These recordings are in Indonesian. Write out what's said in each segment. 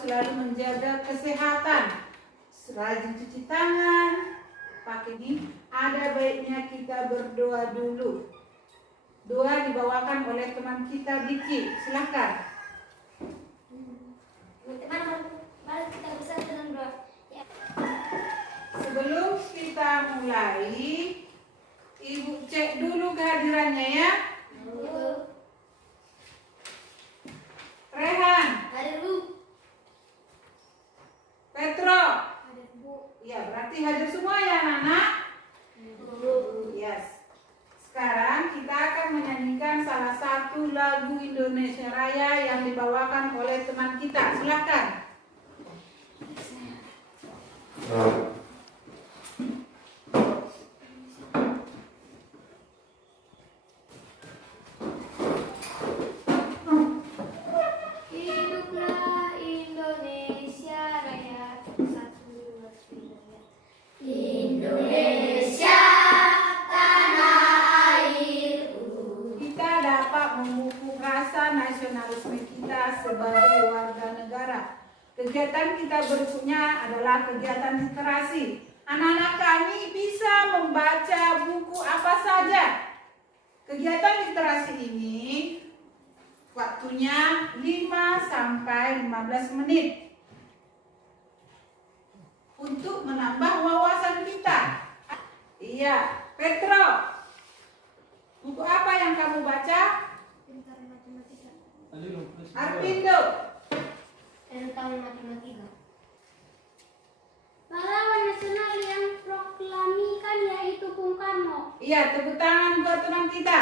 selalu menjaga kesehatan, rajin cuci tangan. Pakai ini, ada baiknya kita berdoa dulu. Doa dibawakan oleh teman kita Diki, silahkan. Mari kita bersatu dengan doa. Ya. Sebelum kita mulai, Ibu cek dulu kehadirannya ya. Rehan, Hadir Bu. Petro, Hadir Bu. ya berarti hadir semua ya anak-anak. Yes. Sekarang kita akan menyanyikan salah satu lagu Indonesia Raya yang dibawakan oleh teman kita. Silakan. Hiduplah Indonesia Raya. 1, 2, 3. Indonesia tanah airku. Kita dapat memupuk rasa nasionalisme kita sebagai warga negara. Kegiatan kita berikutnya adalah kegiatan literasi. Anak-anak kami bisa membaca buku apa saja. Kegiatan literasi ini waktunya 5 sampai 15 menit untuk menambah wawasan kita. Iya, Petro, buku apa yang kamu baca? Pintar matematika. Arpindo, Tentang matematika. Pahlawan nasional yang proklamikan yaitu Bung Karno. iya, tepuk tangan buat teman kita.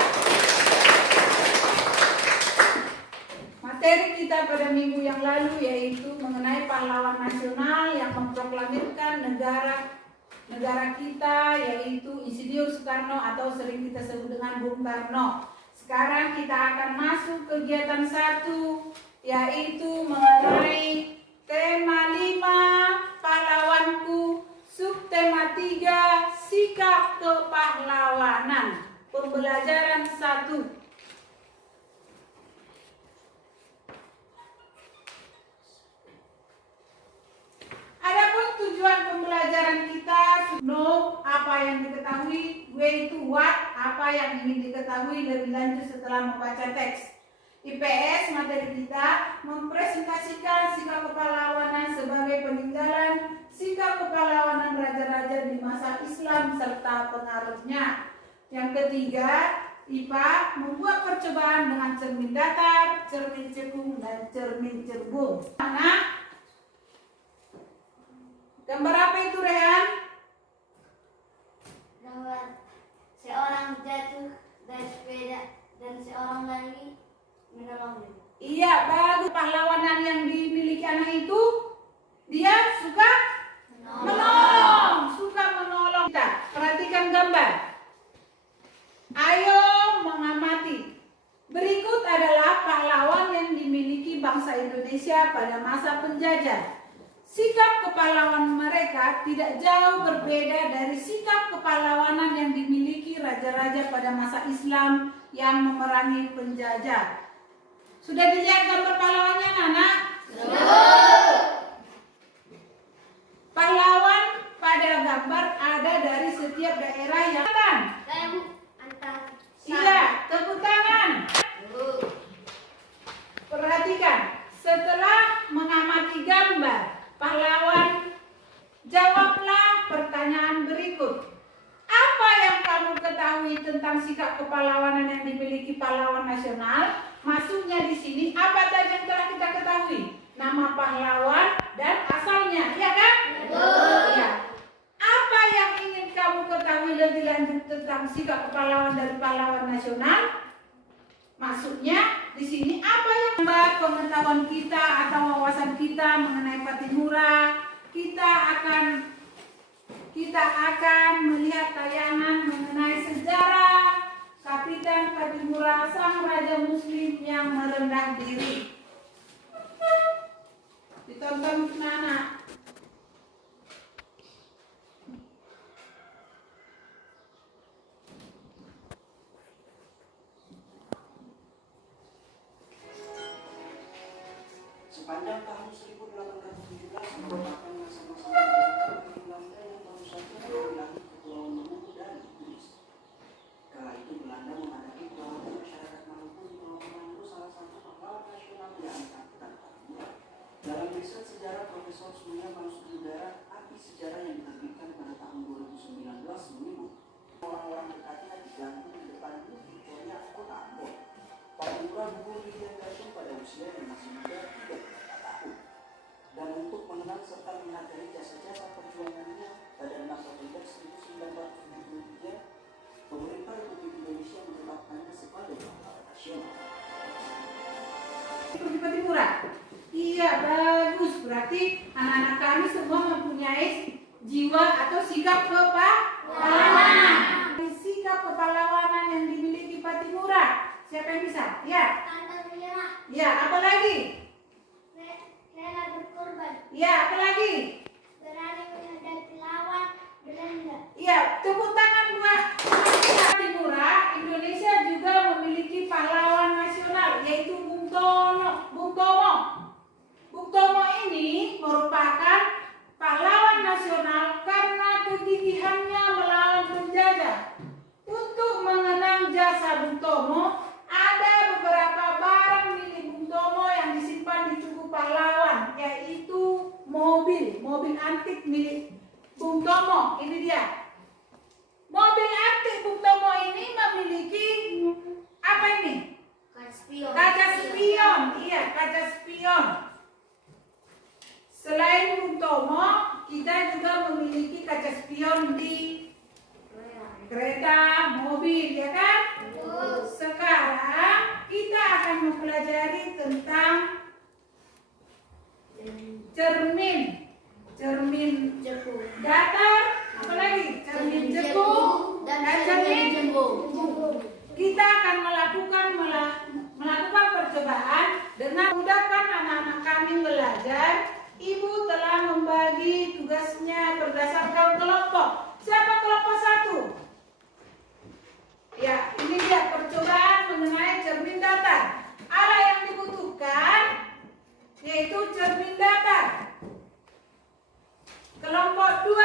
Materi kita pada minggu yang lalu yaitu mengenai pahlawan nasional yang memproklamirkan negara kita, yaitu Insinyur Soekarno atau sering kita sebut dengan Bung Karno. Sekarang kita akan masuk kegiatan 1, yaitu mengenai tema 5 pahlawanku, subtema 3 sikap kepahlawanan. Pembelajaran 1. Adapun tujuan pembelajaran kita, know apa yang diketahui, way to what, apa yang ingin diketahui lebih lanjut setelah membaca teks. IPS materi kita mempresentasikan sikap kepahlawanan sebagai peninggalan sikap kepahlawanan raja-raja di masa Islam serta pengaruhnya. Yang ketiga, IPA membuat percobaan dengan cermin datar, cermin cekung, dan cermin cerbung. Nah, gambar apa itu, Rehan? Gambar seorang jatuh dari sepeda dan seorang lagi menolongnya. Iya, bagus. Pahlawanan yang dimiliki anak itu, dia suka menolong. Suka menolong. Kita perhatikan gambar. Ayo mengamati. Berikut adalah pahlawan yang dimiliki bangsa Indonesia pada masa penjajah. Sikap kepahlawanan mereka tidak jauh berbeda dari sikap kepahlawanan yang dimiliki raja-raja pada masa Islam yang memerangi penjajah. Sudah dilihat gambar pahlawannya, Nana? Pahlawan pada gambar ada dari setiap daerah yang Saya Bu antar. Iya, tepuk tangan. Perhatikan, setelah mengamati gambar pahlawan, jawablah pertanyaan berikut. Apa yang kamu ketahui tentang sikap kepahlawanan yang dimiliki pahlawan nasional? Maksudnya di sini apa saja yang telah kita ketahui? Nama pahlawan dan asalnya, ya kan? Iya. Apa yang ingin kamu ketahui lebih lanjut tentang sikap kepahlawan dari pahlawan nasional? Maksudnya di sini apa yang membuat pengetahuan kita atau wawasan kita mengenai Patimura? Kita akan melihat tayangan mengenai sejarah Kapitan Patimura, sang raja muslim yang merendah diri. Ditonton mana? Sepanjang tahun 1817 merupakan masa-masa menjangkau bagi Belanda yang baru saja menangani Kepulauan Maluku dan Inggris. Kala itu Belanda menghadapi bahwa masyarakat Maluku di Pulau Manado salah satu pahlawan nasional yang angkatan tahunnya. Dalam riset sejarah Profesor Surya Masuk Udara, Api Sejarah yang diterbitkan pada tahun 2019 menyebut orang-orang dekatnya digantung di depan bukit Victoria, Kota Ambon. Patimura gugur yang gantung pada usia yang masih muda 34 tahun. Dan untuk mengenang serta menghargai jasa-jasa perjuangannya pada 6 November 1973, pemerintah Republik Indonesia menetapkannya sebagai pahlawan nasional. Pergi Patimura. Iya, bagus. Berarti anak-anak kami semua mempunyai jiwa atau sikap kepahlawanan. Sikap kepahlawanan yang dimiliki Patimura. Siapa yang bisa? Ya. Tante Mira. Ya, apa lagi? Rela berkorban. Ya, apa lagi? Berani menghadapi lawan Belanda. Ya, tepuk tangan buat Patimura. Indonesia juga memiliki pahlawan nasional, yaitu Bung Tomo. Bung Tomo ini merupakan pahlawan nasional karena kegigihannya melawan penjajah. Untuk mengenang jasa Bung Tomo, ada beberapa barang milik Bung Tomo yang disimpan di Tugu Pahlawan, yaitu mobil antik milik Bung Tomo. Ini dia. Mobil antik Bung Tomo ini memiliki apa ini? Kaca spion. Iya, kaca spion. Selain Bung Tomo, kita juga memiliki kaca spion di kereta, mobil, ya kan? Sekarang kita akan mempelajari tentang cermin datar, apa lagi? Cermin jepung dan cermin jembung. Kita akan melakukan percobaan dengan memudahkan anak-anak kami belajar. Ibu telah membagi tugasnya berdasarkan kelompok. Siapa kelompok 1? Ya, ini dia percobaan mengenai cermin datar. Alat yang dibutuhkan yaitu cermin datar. Kelompok 2.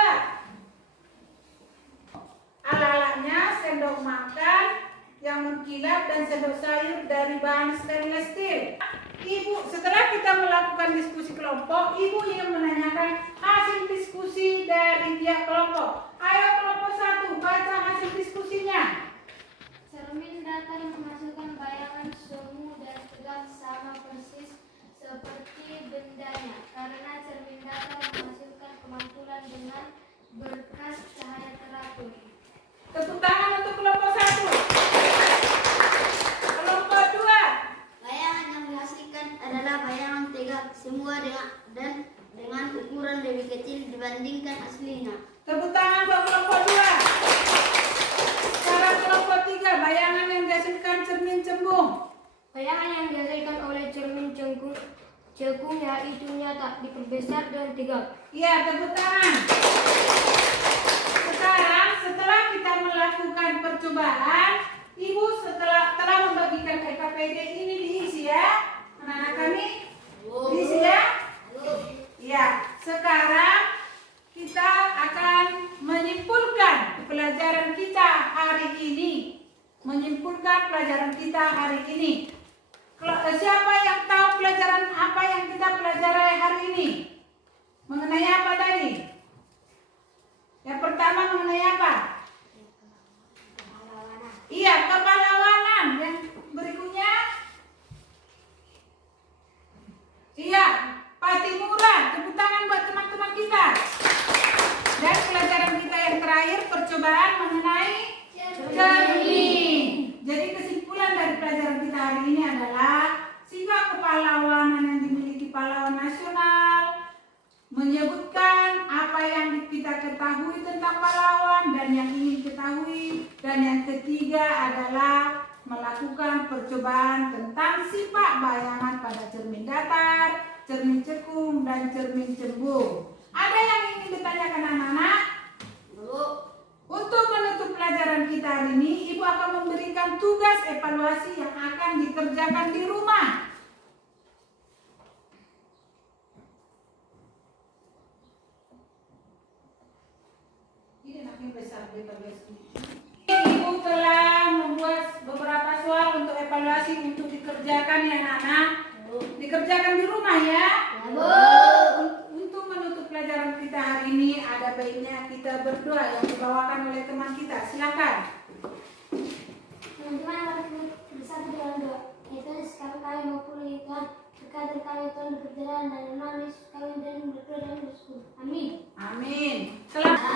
Alat-alatnya sendok makan yang mengkilap dan sendok sayur dari bahan stainless steel. Ibu, setelah kita melakukan diskusi kelompok, Ibu ingin menanyakan hasil diskusi dari tiap kelompok. Ayo kelompok 1, baca hasil diskusinya. Cermin datar menghasilkan bayangan semu dan tegak sama persis seperti bendanya. Karena cermin datar menghasilkan kemantulan dengan berkas cahaya teratur. Tepuk tangan untuk kelompok 1. Kelompok 2. Bayangan yang dihasilkan adalah bayangan tegak semua dengan ukuran lebih kecil dibandingkan aslinya. Tepuk tangan buat kelompok 2. Sekarang kelompok 3, bayangan yang dihasilkan cermin cembung. Bayangan yang dihasilkan oleh cermin cekung yaitu nyata, diperbesar dan tegak. Iya, tepuk tangan. Sekarang setelah kita melakukan percobaan, Ibu telah membagikan KKPD ini diisi ya, anak-anak kami. Diisi ya. Ya, sekarang kita akan menyimpulkan pelajaran kita hari ini. Siapa yang tahu pelajaran apa yang kita pelajari hari ini? Mengenai apa tadi? Yang pertama mengenai apa? Iya, kepahlawanan. Yang berikutnya? Iya, Patimura. Tepuk tangan buat teman-teman kita. Dan pelajaran kita yang terakhir, percobaan mengenai cermin. Jadi kesimpulan dari pelajaran kita hari ini adalah sikap kepahlawanan yang dimiliki pahlawan nasional, menyebutkan apa yang kita ketahui tentang pahlawan dan yang ingin ketahui, dan yang ketiga adalah melakukan percobaan tentang sifat bayangan pada cermin datar, cermin cekung, dan cermin cembung. Ada yang ingin ditanyakan anak-anak? Untuk menutup pelajaran kita hari ini, Ibu akan memberikan tugas evaluasi yang akan dikerjakan di rumah. Ibu telah membuat beberapa soal untuk evaluasi untuk dikerjakan ya anak-anak. Dikerjakan di rumah ya. Untuk menutup pelajaran kita hari ini ada baiknya kita berdoa yang dibawakan oleh teman kita. Silakan. Teman-teman, mari kita bersatu dalam doa. Yaitu sekarang kami mempunyai Tuhan, berkati kami Tuhan berjalan dan nama Yesus kami dan berdoa dan bersyukur. Amin. Amin. Selamat.